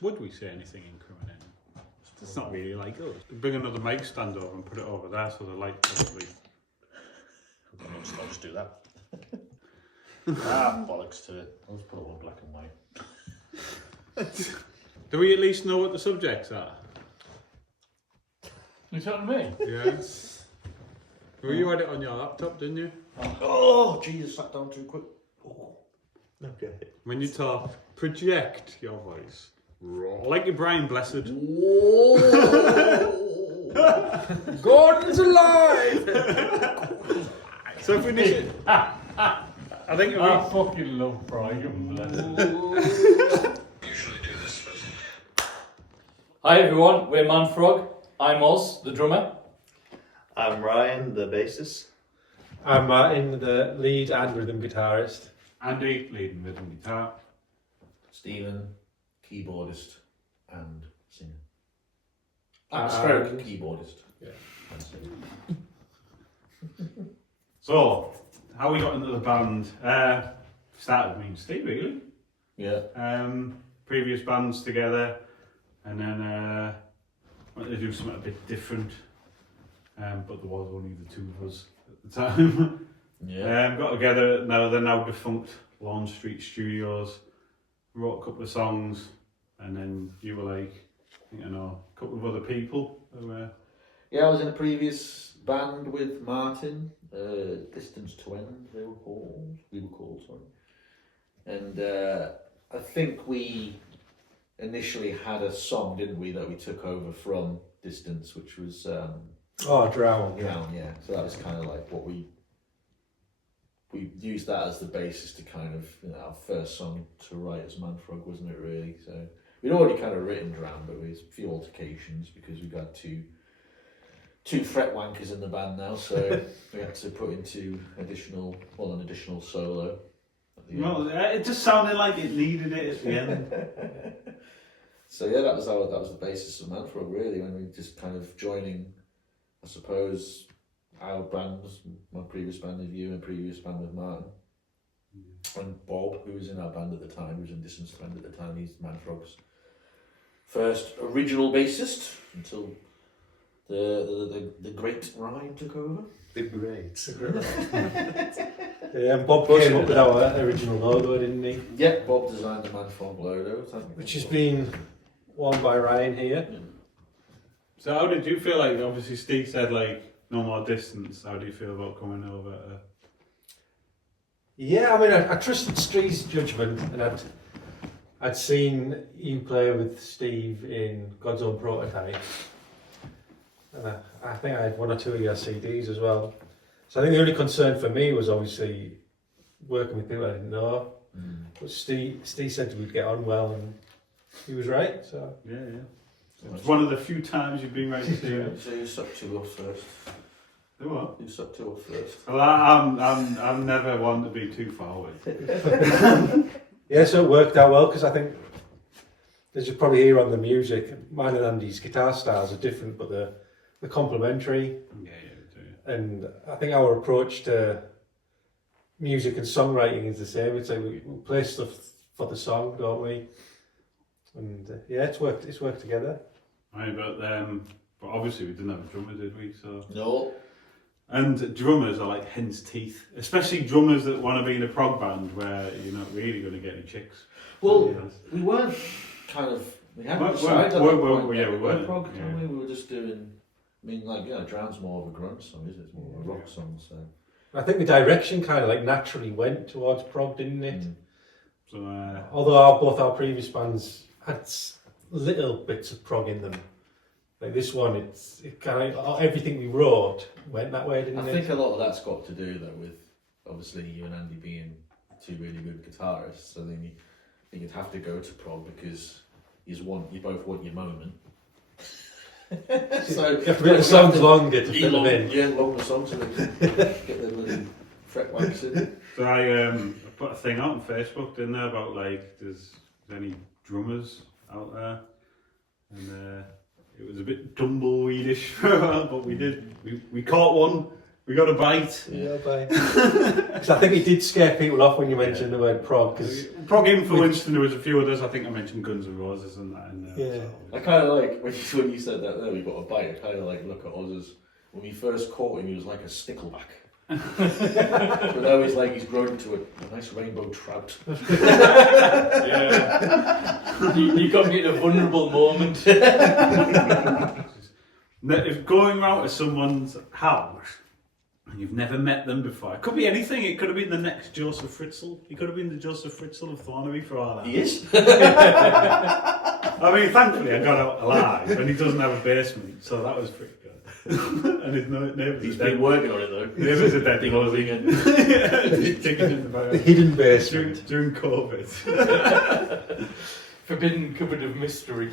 Would we say anything incriminating? It's not really like us. Bring another mic stand over and put it over there so the light probably... I'll just do that. Bollocks to it. I'll just put it all black and white. Do we at least know what the subjects are? You telling me? Yes. Well, you had it on your laptop, didn't you? Oh, Jesus, sat down too quick. Oh. Okay. When you talk, project your voice. Like your Brian Blessed. Whoa! Gordon's alive! So if we need it... I think if I fucking love Brian Blessed. Hi everyone, we're ManFrog. I'm Oz, the drummer. I'm Ryan, the bassist. I'm Martin, the lead and rhythm guitarist. Andy, leading rhythm guitar. Stephen, keyboardist and singer. Stroke keyboardist. Yeah. And singer. So, how we got into the band? Started with me and Steve, really. Yeah. Previous bands together, and then wanted to do something a bit different. But there was only the two of us at the time. Yeah. Got together. They're now defunct Lawn Street Studios. Wrote a couple of songs, and then you were like, I know, a couple of other people who were. Yeah, I was in a previous band with Martin, Distance to End, we were called, sorry. And I think we initially had a song, didn't we, that we took over from Distance, which was Drown. Drown, yeah. So that was kind of like what we used that as the basis to kind of, our first song to write as ManFrog, wasn't it, really? So we'd already kind of written Drown, but we had a few altercations because we got two fret wankers in the band now, so we had to put into an additional solo. Well, it just sounded like it needed it at the end. So yeah, that was the basis of ManFrog, really, when we just kind of joining, I suppose, our bands, my previous band with you and previous band with Martin. And Bob, who was in our band at the time, who was in Distance Band at the time, he's ManFrog's first original bassist until the great Ryan took over. The great. And Bob came up with our original logo, didn't he? Yeah, Bob designed the ManFrog logo. Which has been worn by Ryan here. Yeah. So how did you feel? Like, obviously Steve said like no more Distance. How do you feel about coming over to... Yeah, I mean, I trusted Steve's judgment, and I'd seen you play with Steve in God's Own Prototype, and I think I had one or two of your CDs as well. So I think the only concern for me was obviously working with people I didn't know. But Steve said we'd get on well, and he was right. So Yeah. It's one of the few times you've been right to see it. So you sucked two off first. Do what? You sucked two off first. Well, I'm never one to be too far away. yeah, so it worked out well because I think, as you probably hear on the music, mine and Andy's guitar styles are different, but they're complementary. Yeah, do. And I think our approach to music and songwriting is the same. It's like we play stuff for the song, don't we? And yeah, it's worked together. Right, but obviously we didn't have a drummer, did we? So No. and drummers are like hen's teeth, especially drummers that want to be in a prog band where you're not really going to get any chicks. Well, we weren't kind of. We hadn't decided at that point. We weren't. Prog, we were just doing. I mean, like, Drown's more of a grunge song, isn't it? It's more of a rock song, so. I think the direction kind of like naturally went towards prog, didn't it? So Although both our previous bands had little bits of prog in them. Like this one, it kind of everything we wrote went that way, didn't it? I think a lot of that's got to do though with obviously you and Andy being two really good guitarists. So then you'd have to go to prog because you both want your moment. So you have to make the songs longer to fit them in. Yeah, longer songs so they can get their little fret wax in. So I put a thing out on Facebook, didn't I, about like there's any drummers out there, and it was a bit tumbleweedish for a while, but we caught one. We got a bite. Yeah, bye. Because I think it did scare people off when you mentioned the word prog. Because prog influenced, and there was a few others. I think I mentioned Guns N' Roses and that in there. Yeah. I kind of like when you said that there, we got a bite. I kind of like look at us as when we first caught him, he was like a stickleback. But now he's grown into a nice rainbow trout. Yeah. You got me at a vulnerable moment. If going round to someone's house and you've never met them before, it could be anything. It could have been the next Joseph Fritzl. He could have been the Joseph Fritzl of Thornaby for all that. He is. I mean, thankfully I got out alive, and he doesn't have a basement, so that was pretty good. And his neighbours. He's been working on it though. Neighbours are dead. Closing it. Digging in the the hidden basement. during COVID. Forbidden cupboard of mystery.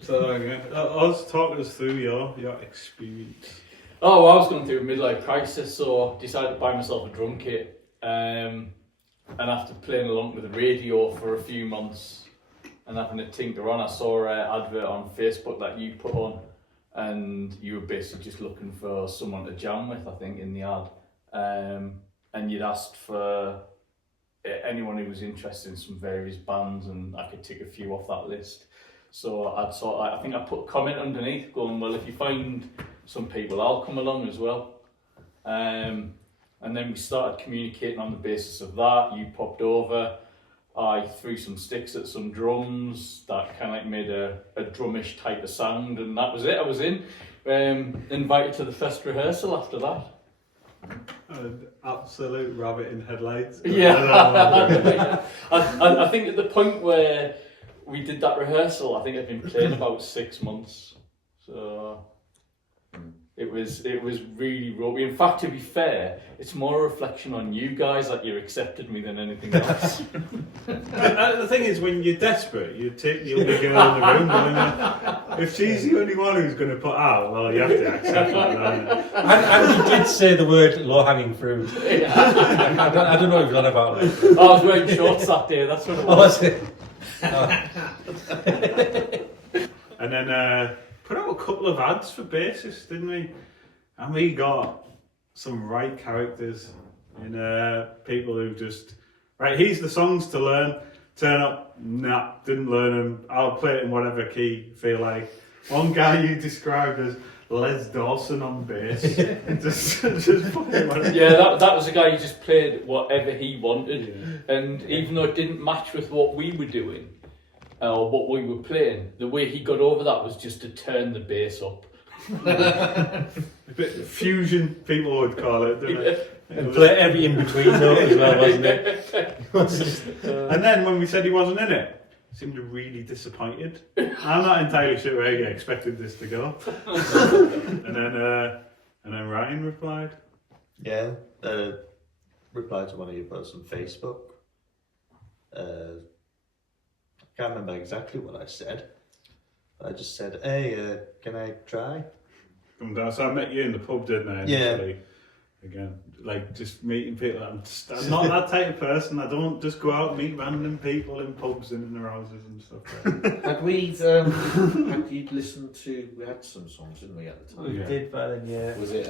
So, Oz, talk us through your experience. Oh, well, I was going through a midlife crisis, so decided to buy myself a drum kit. And after playing along with the radio for a few months and having a tinker on, I saw an advert on Facebook that you put on, and you were basically just looking for someone to jam with, I think, in the ad. And you'd asked for anyone who was interested in some various bands, and I could tick a few off that list. So I think I put a comment underneath going, well, if you find some people, I'll come along as well. And then we started communicating on the basis of that. You popped over, I threw some sticks at some drums that kind of like made a drumish type of sound, and that was it. I was in. Invited to the first rehearsal after that. An absolute rabbit in headlights. Yeah. I think at the point where we did that rehearsal, I think I'd been playing about 6 months. So it was really ropey. In fact, to be fair, it's more a reflection on you guys that you accepted me than anything else. The thing is, when you're desperate, you take the only girl in the room. Don't you? If she's the only one who's going to put out, well, you have to accept that. Don't you? And you did say the word low-hanging fruit. Yeah. I don't know if you've done about it. I was wearing shorts that day, that's what it Oh, was. was it? And then put out a couple of ads for bassists, didn't we? And we got some right characters in people who just, right, here's the songs to learn, turn up, nah, didn't learn them, I'll play it in whatever key, feel like. One guy you described as Les Dawson on bass. just fucking whatever. Yeah, that was a guy who just played whatever he wanted. Yeah. And even though it didn't match with what we were doing, or what we were playing, the way he got over that was just to turn the bass up. A bit of fusion, people would call it, didn't it? And play every in-between note as well, wasn't it? And then when we said he wasn't in it, he seemed really disappointed. I'm not entirely sure where he expected this to go. And then Ryan replied. Yeah, replied to one of your posts on Facebook. I can't remember exactly what I said. I just said, hey, can I try? Come down. So I met you in the pub, didn't I? Yeah. Again, like just meeting people. I'm not that type of person. I don't just go out and meet random people in pubs and in their houses and stuff. Had you listened to? We had some songs, didn't we, at the time? We did, but then yeah. Was it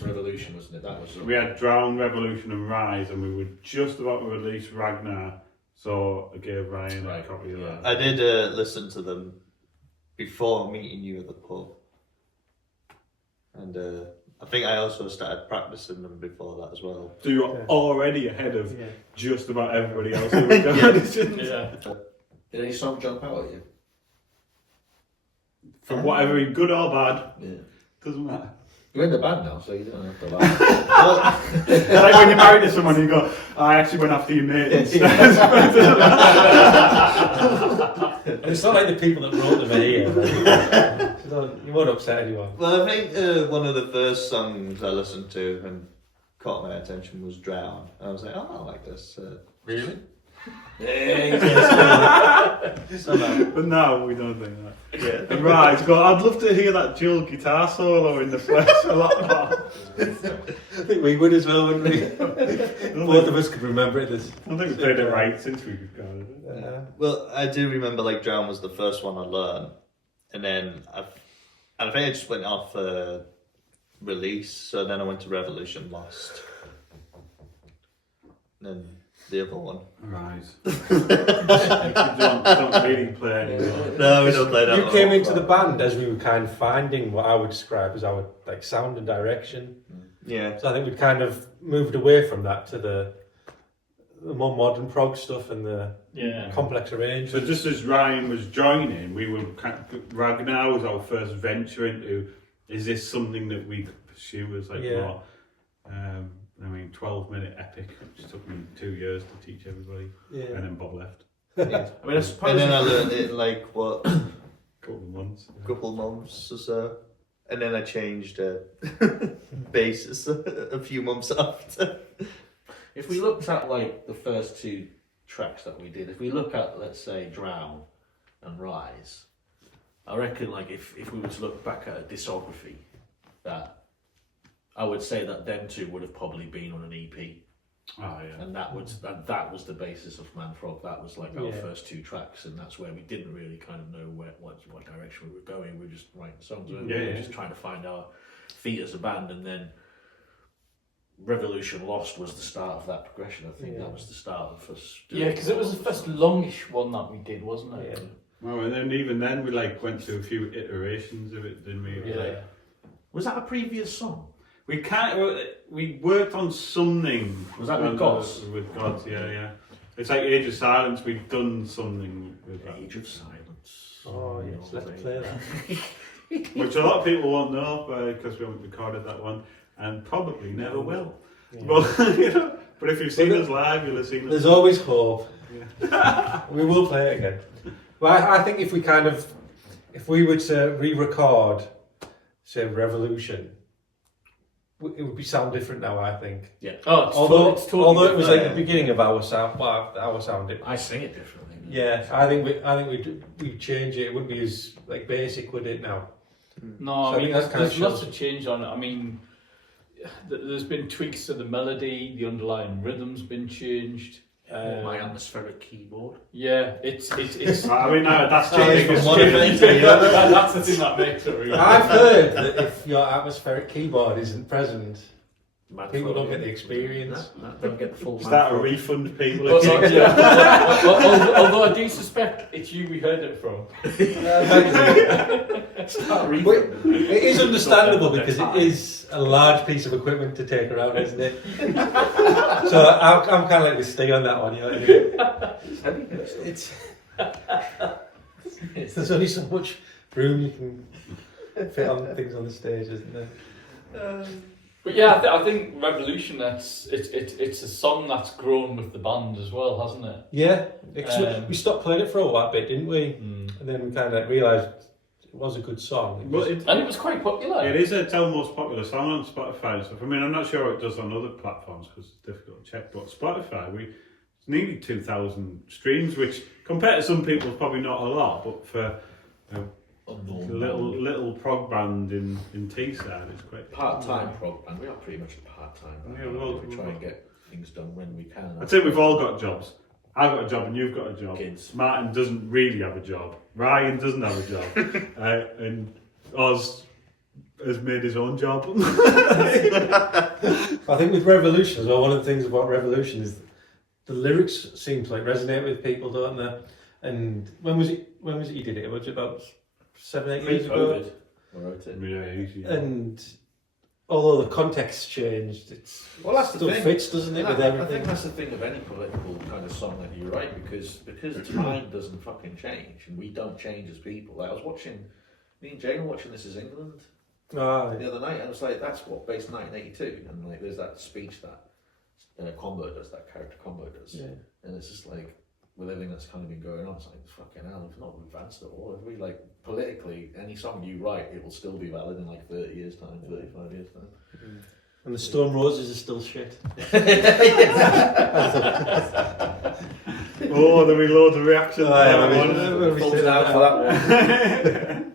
Revolution? Wasn't it? That was. We had Drown, Revolution, and Rise, and we were just about to release Ragnar. So I gave Ryan a copy of that. I did listen to them before meeting you at the pub, and I think I also started practicing them before that as well. So you're already ahead of just about everybody else who was done. Yeah. Did any song jump out at you? From whatever, good or bad, Yeah. doesn't matter. You're in the band now, so you don't have to laugh. It's like when you're married to someone, you go, I actually went after your mate instead. It's not like the people that wrote them are here. You won't upset anyone. Well, I think one of the first songs I listened to and caught my attention was Drown. And I was like, oh, I like this. Really? But no, we don't think that. Yeah. And Rise, I'd love to hear that dual guitar solo in the flesh a lot more. I think we would as well, wouldn't we? Both of us could remember it as. I don't think we played it right since we got it. Well, I do remember like Drown was the first one I learned, and then I think I just went off release. So then I went to Revolution Lost. And then the other one. Right. don't really play anymore. No, we don't play that. You came into the band as we were kind of finding what I would describe as our like sound and direction. Yeah. So I think we'd kind of moved away from that to the more modern prog stuff and the complex So arrangements. just as Ryan was joining, we were Ragnar was our first venture into. Is this something that we could pursue as like more? 12-minute epic, which took me 2 years to teach everybody, and then Bob left. I mean, I suppose. And then I learned it in like what? Couple of months. Couple months or so. And then I changed basis a few months after. If we looked at like the first 2 tracks that we did, if we look at, let's say, Drown and Rise, I reckon like if we were to look back at a discography, that I would say that them 2 would have probably been on an EP. Oh yeah. And that was the basis of ManFrog. That was like our first 2 tracks, and that's where we didn't really kind of know what direction we were going. We were just writing songs. We were just trying to find our feet as a band, and then Revolution Lost was the start of that progression. I think that was the start of us. Because it was the first longish one that we did, wasn't it? Yeah. Well, and then even then we like went through a few iterations of it, didn't we? It was like, Was that a previous song? we worked on something. Was that with Gods? With Gods, yeah. It's like Age of Silence. We've done something with that. Age of Silence. Oh yes, let's play that. Which a lot of people won't know because we haven't recorded that one, and probably never will. Yeah. But if you've seen us live, you'll have seen us. There's always hope. Yeah. We will play it again. Well, I think if we were to re-record, say, Revolution, it would be sound different now, I think. Yeah. Oh, it's totally although it was like different. the beginning of our sound, our sound. I sing it differently. Yeah, I think we'd change it. It wouldn't be as like basic, would it now? No, So I mean, that's kind of there's lots of change on it. I mean, there's been tweaks to the melody, the underlying rhythm's been changed. My atmospheric keyboard. Yeah, it's. I mean, no, that's Changed changing. from one event to the other. That's the thing that makes it really. I've heard that if your atmospheric keyboard isn't present, ManFrog, people don't get the experience. No, don't get the full. Is that a ManFrog. refund, people? Although I do suspect it's you we heard it from. It is understandable because it is a large piece of equipment to take around, isn't it? So I'm kind of like with Steve on that one. You know what I mean? It's there's only so much room you can fit on things on the stage, isn't there? But yeah, I think Revolution. It's a song that's grown with the band as well, hasn't it? Yeah, because we stopped playing it for a while bit, didn't we? And then we kind of realised it was a good song. And it was quite popular. It is our most popular song on Spotify and stuff. I mean, I'm not sure how it does on other platforms because it's difficult to check. But Spotify, it's nearly 2,000 streams, which compared to some people is probably not a lot, but for a little prog band in Teesside, it's quite Part-time prog band. We are pretty much a part-time band. Yeah, we try and get things done when we can. I'd say we've all got jobs. I've got a job and you've got a job. Kids. Martin doesn't really have a job. Ryan doesn't have a job. And Oz has made his own job. I think with Revolution as well, one of the things about Revolution is the lyrics seem to like resonate with people, don't they? And when was it you did it? Was it about 7-8 years ago? I wrote it. Yeah, easy. And although the context changed, it That's still the thing. fits, doesn't it, with I everything? think that's the thing of any political kind of song that you write because time doesn't fucking change and we don't change as people. Like I was watching, me and Jane were watching This Is England the other night, and I was like, that's what based 1982, and like there's that speech that Combo does, that character Combo does, and it's just like with everything that's kind of been going on, it's like fucking hell, if not advanced at all, if we like politically any song you write, it will still be valid in like 30 years time, 35 years time. And the Stone Roses are still shit. Oh, there'll be loads of reactions. We'll be Thumbs down for that one.